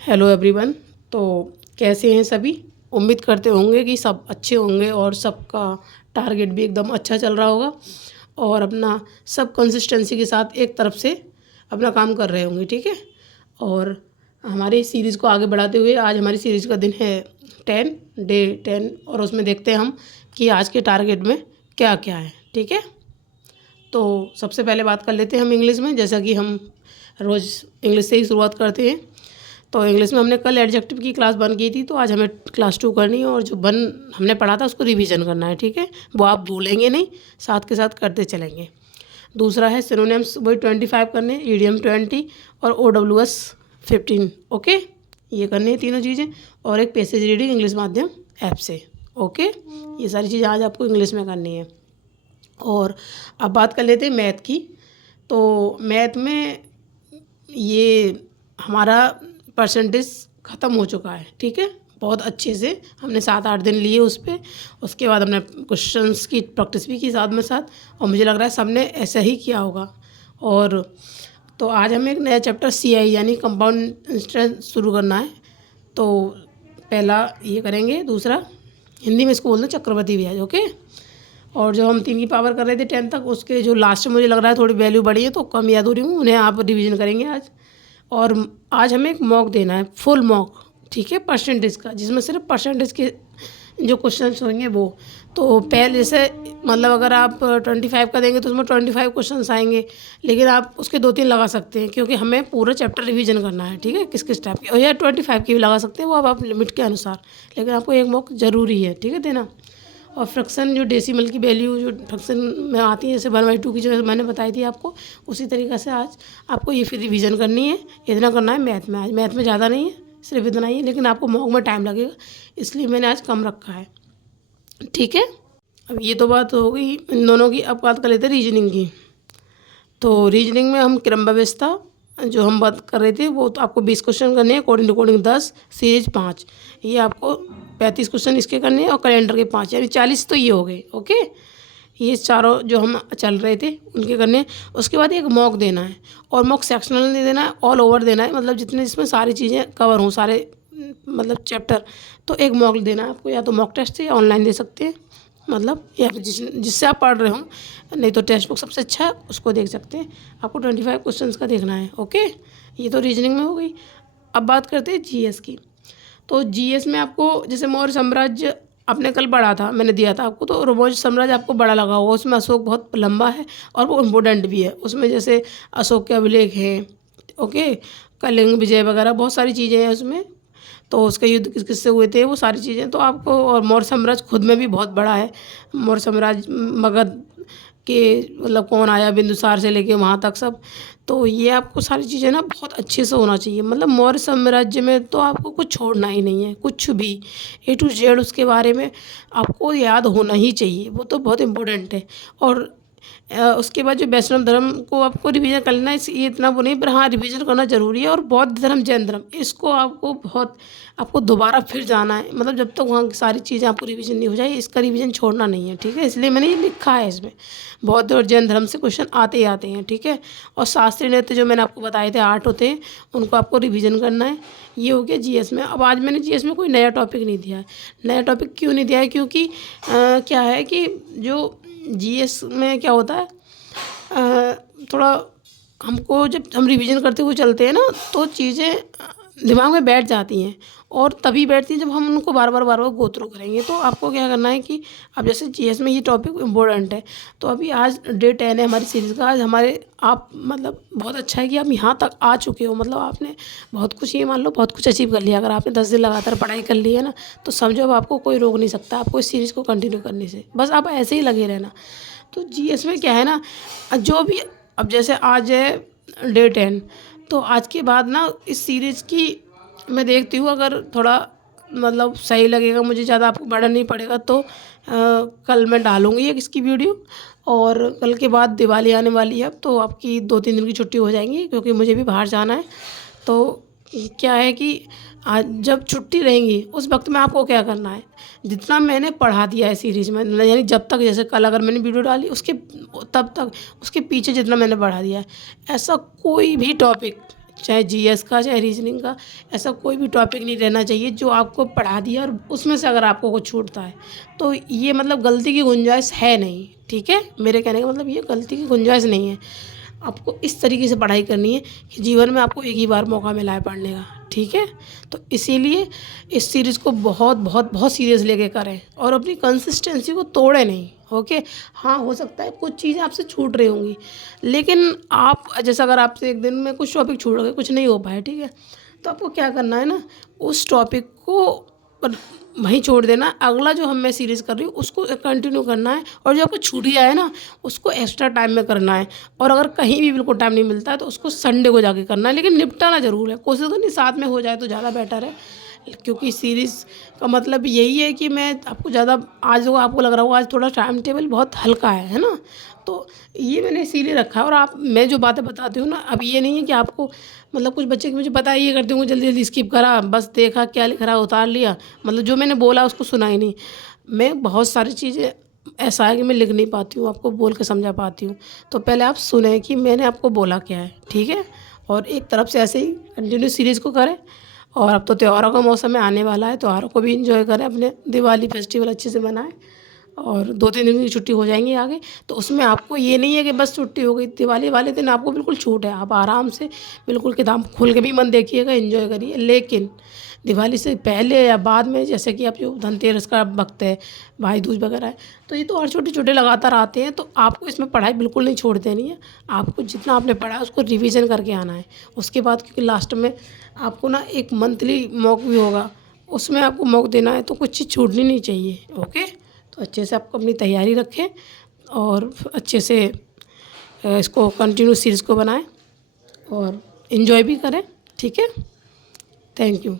Hello everyone. तो कैसे हैं सभी। उम्मीद करते होंगे कि सब अच्छे होंगे और सबका टारगेट भी एकदम अच्छा चल रहा होगा और अपना सब कंसिस्टेंसी के साथ एक तरफ से अपना काम कर रहे होंगे। ठीक है। और हमारी सीरीज़ को आगे बढ़ाते हुए आज हमारी सीरीज़ का दिन है 10 और उसमें देखते हैं हम कि आज के टारगेट में क्या क्या है। ठीक है। तो सबसे पहले बात कर लेते हैं हम इंग्लिश में, जैसा कि हम रोज़ इंग्लिश से ही शुरुआत करते हैं। तो इंग्लिश में हमने कल एडजेक्टिव की क्लास 1 की थी, तो आज हमें क्लास 2 करनी है और जो 1 हमने पढ़ा था उसको रिवीजन करना है। ठीक है। वो आप भूलेंगे नहीं, साथ के साथ करते चलेंगे। दूसरा है सिनोनिम्स, वही 25 करने, ईडियम 20 और OWS 15। ओके, ये करनी है तीनों चीज़ें। और एक पैसेज रीडिंग इंग्लिश माध्यम ऐप से। ओके, ये सारी चीज़ें आज आपको इंग्लिश में करनी है। और अब बात कर लेते हैं मैथ की। तो मैथ में ये हमारा परसेंटेज ख़त्म हो चुका है। ठीक है। बहुत अच्छे से हमने 7-8 दिन लिए उस पर। उसके बाद हमने क्वेश्चंस की प्रैक्टिस भी की साथ में साथ, और मुझे लग रहा है सबने ऐसा ही किया होगा। और तो आज हमें एक नया चैप्टर CI यानी कंपाउंड इंटरेस्ट शुरू करना है। तो पहला ये करेंगे। दूसरा हिंदी में इसको बोलते हैं चक्रवृद्धि ब्याज। ओके। और जो हम 3 की पावर कर रहे थे 10 तक, उसके जो लास्ट में मुझे लग रहा है थोड़ी वैल्यू बढ़ी है तो कम याद हो रही हूँ, उन्हें आप रिवीजन करेंगे आज। और आज हमें एक मॉक देना है, फुल मॉक। ठीक है, परसेंटेज का, जिसमें सिर्फ परसेंटेज के जो क्वेश्चंस होंगे वो। तो पहले जैसे मतलब अगर आप 25 का देंगे तो उसमें 25 क्वेश्चंस आएंगे, लेकिन आप उसके 2-3 लगा सकते हैं क्योंकि हमें पूरा चैप्टर रिवीजन करना है। ठीक है, किस किस टाइप के, और या 25 की भी लगा सकते हैं, वो अब आप लिमिट के अनुसार, लेकिन आपको एक मॉक ज़रूरी है। ठीक है, देना। और फ्रैक्शन जो डेसिमल की वैल्यू जो फ्रैक्शन में आती है, जैसे 1/2 की जो मैंने बताई थी आपको, उसी तरीक़े से आज आपको ये फिर रिवीजन करनी है। इतना करना है मैथ में। आज मैथ में ज़्यादा नहीं है, सिर्फ इतना ही है, लेकिन आपको मॉक में टाइम लगेगा, इसलिए मैंने आज कम रखा है। ठीक है। अब ये तो बात हो गई इन दोनों की। अब बात कर लेते हैं रीजनिंग की। तो रीजनिंग में हम क्रम व्यवस्था जो हम बात कर रहे थे, वो तो आपको 20 क्वेश्चन करने हैं, अकॉर्डिंग टू कोडिंग 10, सीरीज 5। ये आपको 35 क्वेश्चन इसके करने हैं और कैलेंडर के 5, यानी 40 तो ये हो गए। ओके, ये चारों जो हम चल रहे थे उनके करने। उसके बाद एक मॉक देना है, और मॉक सेक्शनल नहीं देना है, ऑल ओवर देना है, मतलब जितने जिसमें सारी चीज़ें कवर हों, सारे मतलब चैप्टर। तो एक मॉक देना है आपको, या तो मॉक टेस्ट है या ऑनलाइन दे सकते हैं, मतलब या फिर जिससे आप पढ़ रहे हो, नहीं तो टेक्स्ट बुक सबसे अच्छा है, उसको देख सकते हैं। आपको 25 क्वेश्चंस का देखना है। ओके, ये तो रीजनिंग में हो गई। अब बात करते हैं GS की। तो GS में आपको जैसे मौर्य साम्राज्य आपने कल पढ़ा था, मैंने दिया था आपको, तो मौर्य साम्राज्य आपको बड़ा लगा होगा। उसमें अशोक बहुत लंबा है और वो इम्पोर्टेंट भी है। उसमें जैसे अशोक के अभिलेख है, ओके, कलिंग विजय वगैरह बहुत सारी चीज़ें हैं उसमें। तो उसके युद्ध किस किससे हुए थे, वो सारी चीज़ें तो आपको, और मौर्य साम्राज्य खुद में भी बहुत बड़ा है। मौर्य साम्राज्य मगध के मतलब कौन आया, बिंदुसार से लेके वहाँ तक सब। तो ये आपको सारी चीज़ें ना बहुत अच्छे से होना चाहिए। मतलब मौर्य साम्राज्य में तो आपको कुछ छोड़ना ही नहीं है, कुछ भी A to Z उसके बारे में आपको याद होना ही चाहिए, वो तो बहुत इम्पोर्टेंट है। और उसके बाद जो वैष्णव धर्म को आपको रिवीजन कर लेना, ये इतना वो नहीं, पर हाँ रिवीजन करना ज़रूरी है। और बौद्ध धर्म, जैन धर्म, इसको आपको दोबारा फिर जाना है, मतलब जब तक वहाँ की सारी चीज़ें आपको रिवीजन नहीं हो जाए, इसका रिवीजन छोड़ना नहीं है। ठीक है, इसलिए मैंने ये लिखा है इसमें। बौद्ध और जैन धर्म से क्वेश्चन आते ही आते हैं। ठीक है। और शास्त्रीय नृत्य जो मैंने आपको बताए थे 8 होते हैं, उनको आपको रिवीजन करना है। ये हो गया GS में। अब आज मैंने GS में कोई नया टॉपिक नहीं दिया है। नया टॉपिक क्यों नहीं दिया है, क्योंकि क्या है कि जो GS में क्या होता है, थोड़ा हमको जब हम रिवीजन करते हुए चलते हैं ना, तो चीज़ें दिमाग में बैठ जाती हैं, और तभी बैठती हैं जब हम उनको बार बार गो थ्रू करेंगे। तो आपको क्या करना है कि अब जैसे GS में ये टॉपिक इम्पोर्टेंट है, तो अभी आज डे 10 है हमारी सीरीज़ का। आज हमारे आप मतलब बहुत अच्छा है कि आप यहाँ तक आ चुके हो, मतलब आपने बहुत कुछ, ये मान लो बहुत कुछ अचीव कर लिया। अगर आपने 10 दिन लगातार पढ़ाई कर ली है ना, तो समझो अब आपको कोई रोक नहीं सकता आपको इस सीरीज़ को कंटिन्यू करने से। बस आप ऐसे ही लगे रहना। तो GS में क्या है ना, जो भी, अब जैसे आज है डे 10, तो आज के बाद ना इस सीरीज़ की मैं देखती हूँ, अगर थोड़ा मतलब सही लगेगा मुझे, ज़्यादा आपको बर्डन नहीं पड़ेगा, तो कल मैं डालूँगी एक इसकी वीडियो। और कल के बाद दिवाली आने वाली है, अब तो आपकी 2-3 दिन की छुट्टी हो जाएंगी, क्योंकि मुझे भी बाहर जाना है। तो क्या है कि आज जब छुट्टी रहेंगी उस वक्त में आपको क्या करना है, जितना मैंने पढ़ा दिया है सीरीज़ में, यानी जब तक, जैसे कल अगर मैंने वीडियो डाली उसके तब तक उसके पीछे जितना मैंने पढ़ा दिया है, ऐसा कोई भी टॉपिक, चाहे जीएस का, चाहे रीजनिंग का, ऐसा कोई भी टॉपिक नहीं रहना चाहिए जो आपको पढ़ा दिया और उसमें से अगर आपको कुछ छूटता है तो ये मतलब गलती की गुंजाइश है नहीं। ठीक है, मेरे कहने का मतलब ये गलती की गुंजाइश नहीं है। आपको इस तरीके से पढ़ाई करनी है कि जीवन में आपको एक ही बार मौका मिला है पढ़ने का। ठीक है, तो इसीलिए इस सीरीज़ को बहुत बहुत बहुत सीरियस लेके करें और अपनी कंसिस्टेंसी को तोड़े नहीं। ओके, हाँ हो सकता है कुछ चीज़ें आपसे छूट रही होंगी, लेकिन आप जैसे अगर आपसे एक दिन में कुछ टॉपिक छूट गए, कुछ नहीं हो पाए, ठीक है, तो आपको क्या करना है ना, उस टॉपिक को वहीं छोड़ देना। अगला जो मैं सीरीज़ कर रही हूँ उसको कंटिन्यू करना है, और जो आपको छूट गया है ना उसको एक्स्ट्रा टाइम में करना है। और अगर कहीं भी बिल्कुल टाइम नहीं मिलता है तो उसको संडे को जाके करना है, लेकिन निपटाना ज़रूर है। कोशिश तो नहीं, साथ में हो जाए तो ज़्यादा बेटर है, क्योंकि सीरीज़ का मतलब यही है कि मैं आपको ज़्यादा, आज जो आपको लग रहा होगा आज थोड़ा टाइम टेबल बहुत हल्का है ना, तो ये मैंने इसीलिए रखा है। और आप, मैं जो बातें बताती हूँ ना, अब ये नहीं है कि आपको मतलब कुछ बच्चे की मुझे पता है ये करते होंगे, जल्दी जल्दी स्किप करा, बस देखा क्या लिख रहा है उतार लिया, मतलब जो मैंने बोला उसको सुना ही नहीं। मैं बहुत सारी चीज़ें ऐसा है कि मैं लिख नहीं पाती हूँ, आपको बोल के समझा पाती हूँ। तो पहले आप सुने कि मैंने आपको बोला क्या है, ठीक है, और एक तरफ से ऐसे ही कंटिन्यू सीरीज़ को करें। और अब तो त्योहारों का मौसम में आने वाला है, त्योहारों को भी एंजॉय करें, अपने दिवाली फेस्टिवल अच्छे से मनाएं, और 2-3 दिन की छुट्टी हो जाएंगी आगे। तो उसमें आपको ये नहीं है कि बस छुट्टी हो गई, दिवाली वाले दिन आपको बिल्कुल छूट है, आप आराम से बिल्कुल किताब खोल के भी मन देखिएगा, एंजॉय करिए। लेकिन दिवाली से पहले या बाद में, जैसे कि अब जो धनतेरस का वक्त है, भाई दूज वगैरह है, तो ये तो और छोटे छोटे लगातार आते हैं, तो आपको इसमें पढ़ाई बिल्कुल नहीं छोड़ देनी है। आपको जितना आपने पढ़ा है उसको रिवीजन करके आना है। उसके बाद क्योंकि लास्ट में आपको ना एक मंथली मॉक भी होगा, उसमें आपको मॉक देना है, तो कुछ चीज़ छूटनी नहीं चाहिए। ओके, तो अच्छे से आपको अपनी तैयारी रखें और अच्छे से इसको कंटिन्यू सीरीज़ को बनाएं और इन्जॉय भी करें। ठीक है, थैंक यू।